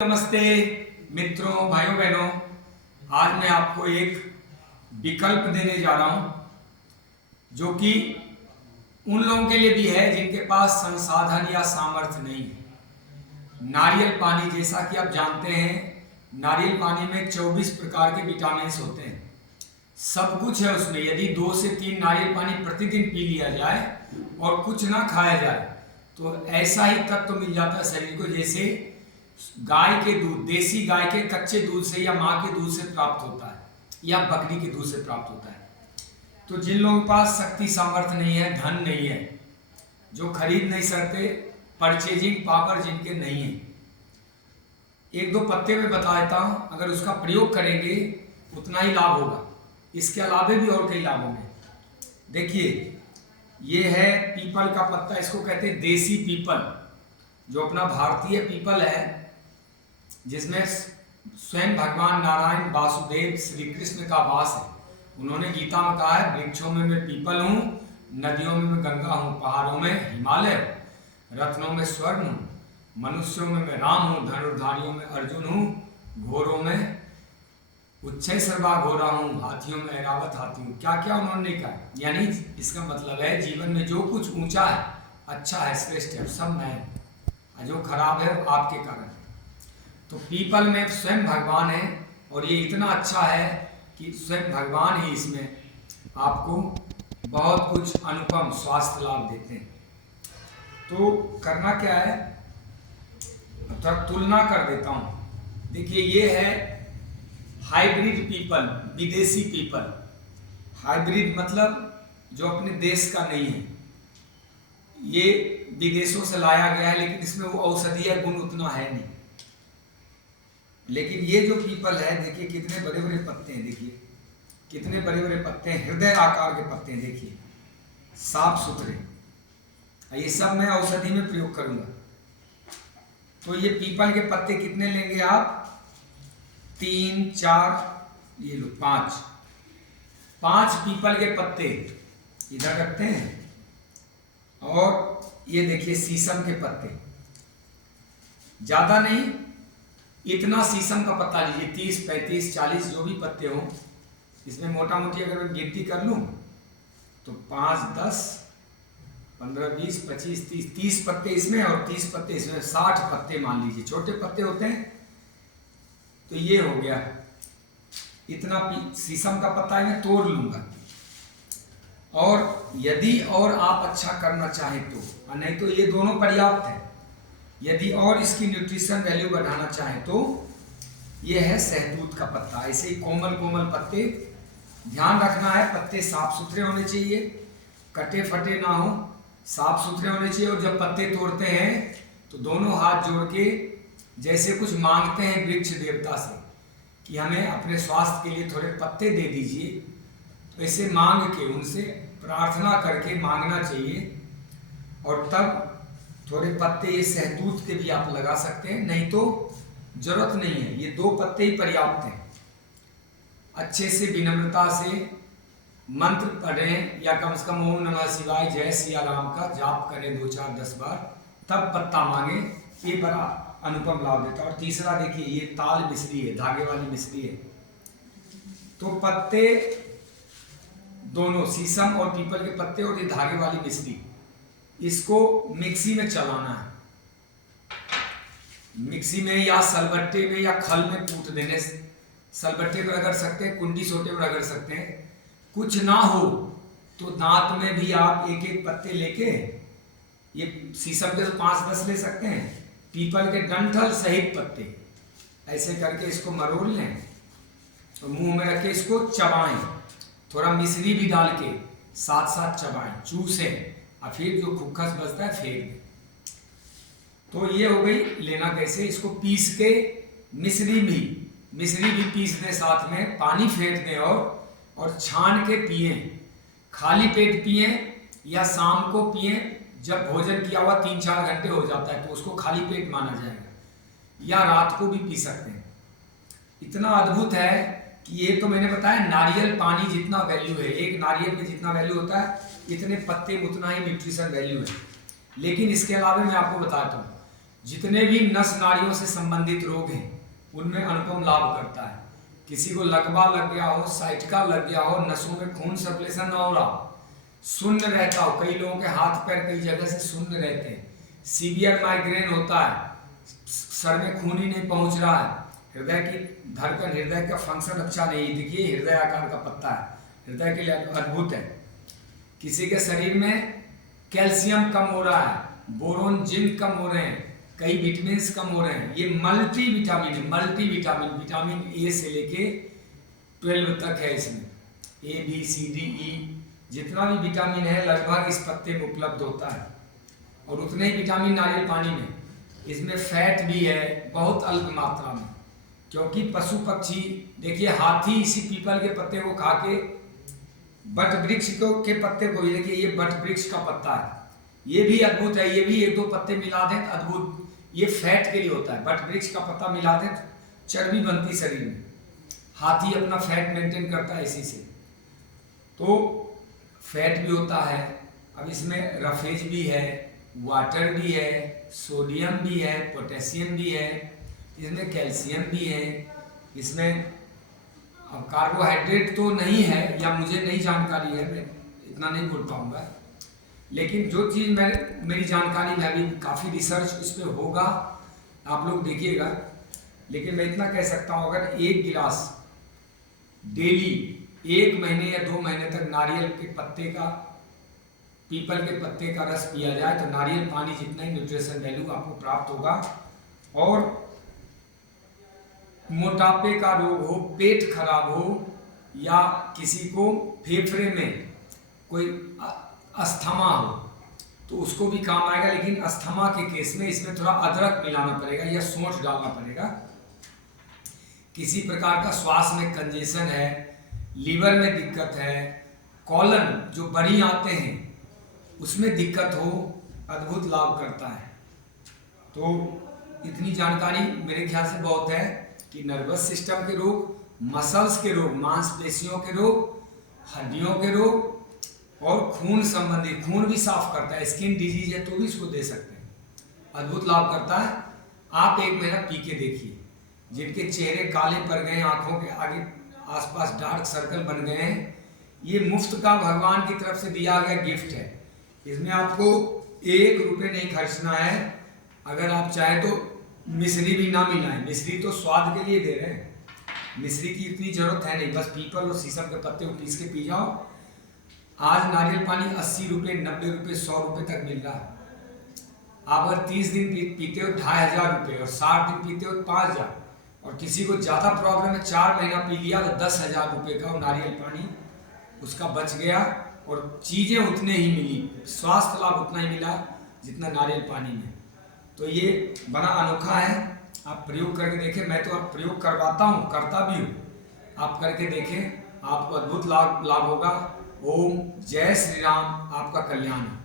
नमस्ते मित्रों, भाइयों बहनों। आज मैं आपको एक विकल्प देने जा रहा हूं जो कि उन लोगों के लिए भी है जिनके पास संसाधन या सामर्थ्य नहीं है। नारियल पानी, जैसा कि आप जानते हैं, नारियल पानी में 24 प्रकार के विटामिन होते हैं। सब कुछ है उसमें। यदि 2 से 3 नारियल पानी प्रतिदिन पी लिया जाए और कुछ ना खाया जाए तो ऐसा ही तत्व मिल जाता है शरीर को जैसे गाय के दूध, देसी गाय के कच्चे दूध से या माँ के दूध से प्राप्त होता है या बकरी के दूध से प्राप्त होता है। तो जिन लोगों के पास शक्ति सामर्थ्य नहीं है, धन नहीं है, जो खरीद नहीं सकते, परचेजिंग पावर जिनके नहीं है, एक दो पत्ते में बता देता हूँ। अगर उसका प्रयोग करेंगे उतना ही लाभ होगा। इसके अलावा भी और कई लाभ होंगे। देखिए, ये है पीपल का पत्ता। इसको कहते हैं देसी पीपल, जो अपना भारतीय पीपल है, जिसमें स्वयं भगवान नारायण वासुदेव श्री कृष्ण का वास है। उन्होंने गीता में कहा है, वृक्षों में मैं पीपल हूँ, नदियों में मैं गंगा हूँ, पहाड़ों में हिमालय, रत्नों में स्वर्ण हूँ, मनुष्यों में मैं राम हूँ, धनुर्धारियों में अर्जुन हूँ, घोरों में उच्चय सर्वा घोरा हूँ, हाथियों में ऐरावत हाथी हूँ। क्या क्या उन्होंने कहा। यानी इसका मतलब है जीवन में जो कुछ ऊंचा है, अच्छा है, श्रेष्ठ है, सब मैं हूँ, जो खराब है वो आपके कारण। तो पीपल में स्वयं भगवान है और ये इतना अच्छा है कि स्वयं भगवान ही इसमें आपको बहुत कुछ अनुपम स्वास्थ्य लाभ देते हैं। तो करना क्या है, थोड़ा तुलना कर देता हूँ। देखिए, ये है हाइब्रिड पीपल, विदेशी पीपल। हाइब्रिड मतलब जो अपने देश का नहीं है, ये विदेशों से लाया गया है, लेकिन इसमें वो औषधीय गुण उतना है नहीं। लेकिन ये जो पीपल है, देखिए कितने बड़े बड़े पत्ते हैं, देखिए कितने बड़े बड़े पत्ते हैं, हृदय आकार के पत्ते हैं, देखिए साफ सुथरे। ये सब मैं औषधि में प्रयोग करूंगा। तो ये पीपल के पत्ते कितने लेंगे आप? 3, 4, ये लो 5 पीपल के पत्ते इधर रखते हैं। और ये देखिए शीशम के पत्ते, ज्यादा नहीं, इतना शीशम का पत्ता लीजिए। 30, 35, 40 जो भी पत्ते हो, इसमें मोटा मोटी अगर मैं गिनती कर लूं तो 5, 10, 15, 20, 25, 30 पत्ते इसमें और 30 पत्ते इसमें, 60 पत्ते मान लीजिए। छोटे पत्ते होते हैं। तो ये हो गया, इतना शीशम का पत्ता मैं तोड़ लूंगा। और यदि और आप अच्छा करना चाहें तो, नहीं तो ये दोनों पर्याप्त है। यदि और इसकी न्यूट्रिशन वैल्यू बढ़ाना चाहें तो ये है शहतूत का पत्ता। ऐसे ही कोमल कोमल पत्ते, ध्यान रखना है पत्ते साफ सुथरे होने चाहिए, कटे फटे ना हो, साफ सुथरे होने चाहिए। और जब पत्ते तोड़ते हैं तो दोनों हाथ जोड़ के जैसे कुछ मांगते हैं वृक्ष देवता से कि हमें अपने स्वास्थ्य के लिए थोड़े पत्ते दे दीजिए, तो ऐसे मांग के उनसे प्रार्थना करके मांगना चाहिए। और तब थोड़े पत्ते ये शहतूत के भी आप लगा सकते हैं, नहीं तो जरूरत नहीं है, ये 2 पत्ते ही पर्याप्त हैं। अच्छे से विनम्रता से मंत्र पढ़ें या कम से कम ओम नमः शिवाय, जय सिया राम का जाप करें 2, 4, 10 बार, तब पत्ता मांगे। ये बड़ा अनुपम लाभ देता है। और तीसरा देखिए, ये ताल मिश्री है, धागे वाली मिश्री है। तो पत्ते दोनों, शीशम और पीपल के पत्ते और ये धागे वाली मिश्री, इसको मिक्सी में चलाना है। मिक्सी में या सलबट्टे में या खल में कूट देने से, सलबट्टे में रगड़ सकते हैं, कुंडी सोटे में रगड़ सकते हैं। कुछ ना हो तो दांत में भी आप एक एक पत्ते लेके, ये शीशम के तो 5-10 ले सकते हैं, पीपल के डंठल सहित पत्ते ऐसे करके इसको मरोड़ लें और मुंह में रख के इसको चबाएं। थोड़ा मिश्री भी डाल के साथ साथ चबाएं, चूसें, और फिर जो खुखस बचता है फेंक दें। तो ये हो गई। लेना कैसे, इसको पीस के मिश्री भी पीस दें, साथ में पानी फेंक दें और छान के पिए। खाली पेट पिए या शाम को पिए, जब भोजन किया हुआ 3-4 घंटे हो जाता है तो उसको खाली पेट माना जाएगा, या रात को भी पी सकते हैं। इतना अद्भुत है कि ये तो मैंने बताया नारियल पानी जितना वैल्यू है, एक नारियल में जितना वैल्यू होता है, इतने पत्ते में उतना ही न्यूट्रिशन वैल्यू है। लेकिन इसके अलावा मैं आपको बताता हूँ, जितने भी नस नाड़ियों से संबंधित रोग हैं उनमें अनुपम लाभ करता है। किसी को लकवा लग गया हो, साइटिका लग गया हो, नसों में खून सर्कुलेशन ना हो रहा, शून्य रहता हो, कई लोगों के हाथ पैर कई जगह से शून्य रहते हैं, सीवियर माइग्रेन होता है, सर में खून ही नहीं पहुंच रहा है, हृदय की धड़कन, हृदय का फंक्शन अच्छा नहीं, देखिए हृदय आकार का पत्ता है, हृदय के लिए अद्भुत है। किसी के शरीर में कैल्शियम कम हो रहा है, बोरोन जिंक कम हो रहे हैं, कई विटामिन कम हो रहे हैं, ये मल्टी विटामिन, विटामिन ए से लेके 12 तक है, इसमें A B C D E जितना भी विटामिन है लगभग इस पत्ते में उपलब्ध होता है। और उतने ही विटामिन नारियल पानी में, इसमें फैट भी है बहुत अल्प मात्रा में, क्योंकि पशु पक्षी, देखिए हाथी इसी पीपल के पत्ते को खा के, बट वृक्ष के पत्ते को भी, देखिए ये बट वृक्ष का पत्ता है, ये भी अद्भुत है, ये भी 1-2 पत्ते मिला दें अद्भुत, ये फैट के लिए होता है, बट वृक्ष का पत्ता मिला दें चर्बी बनती शरीर में, हाथी अपना फैट मेंटेन करता है इसी से, तो फैट भी होता है। अब इसमें रफेज भी है, वाटर भी है, सोडियम भी है, पोटेशियम भी है, इसमें कैल्शियम भी है, इसमें अब कार्बोहाइड्रेट तो नहीं है, या मुझे नहीं जानकारी है, मैं इतना नहीं बोल पाऊँगा, लेकिन जो चीज़ मेरी जानकारी में अभी काफ़ी रिसर्च उस पर होगा, आप लोग देखिएगा, लेकिन मैं इतना कह सकता हूँ अगर 1 गिलास डेली 1 महीने या 2 महीने तक नारियल के पत्ते का, पीपल के पत्ते का रस पिया जाए तो नारियल पानी जितना ही न्यूट्रिशन वैल्यू आपको प्राप्त होगा। और मोटापे का रोग हो, पेट खराब हो, या किसी को फेफड़े में कोई अस्थमा हो तो उसको भी काम आएगा, लेकिन अस्थमा के केस में इसमें थोड़ा अदरक मिलाना पड़ेगा या सौंठ डालना पड़ेगा। किसी प्रकार का श्वास में कंजेशन है, लीवर में दिक्कत है, कॉलन जो बड़ी आते हैं उसमें दिक्कत हो, अद्भुत लाभ करता है। तो इतनी जानकारी मेरे ख्याल से बहुत है कि नर्वस सिस्टम के रोग, मसल्स के रोग, मांसपेशियों के रोग, हड्डियों के रोग और खून संबंधी, खून भी साफ करता है, स्किन डिजीज है तो भी इसको दे सकते हैं, अद्भुत लाभ करता है। आप 1 महीना पी के देखिए, जिनके चेहरे काले पड़ गए हैं, आंखों के आगे आसपास डार्क सर्कल बन गए हैं, ये मुफ्त का भगवान की तरफ से दिया गया गिफ्ट है। इसमें आपको 1 रुपये नहीं खर्चना है। अगर आप चाहें तो मिश्री भी ना मिलाएं, मिश्री तो स्वाद के लिए दे रहे हैं, मिश्री की इतनी जरूरत है नहीं, बस पीपल और शीशम के पत्ते को पीस के पी जाओ। आज नारियल पानी 80 रुपये, 90 रुपये, 100 रुपये तक मिल रहा है। आप अगर 30 दिन पीते हो 2500 रुपये, और 60 दिन पीते हो 5000, और किसी को ज़्यादा प्रॉब्लम है 4 महीना पी लिया तो 10,000 रुपये का नारियल पानी उसका बच गया, और चीज़ें उतने ही मिली, स्वास्थ्य लाभ उतना ही मिला जितना नारियल पानी में। तो ये बड़ा अनोखा है, आप प्रयोग करके देखें। मैं तो अब प्रयोग करवाता हूँ, करता भी हूँ, आप करके देखें, आपको अद्भुत लाभ होगा। ओम जय श्री राम, आपका कल्याण हो।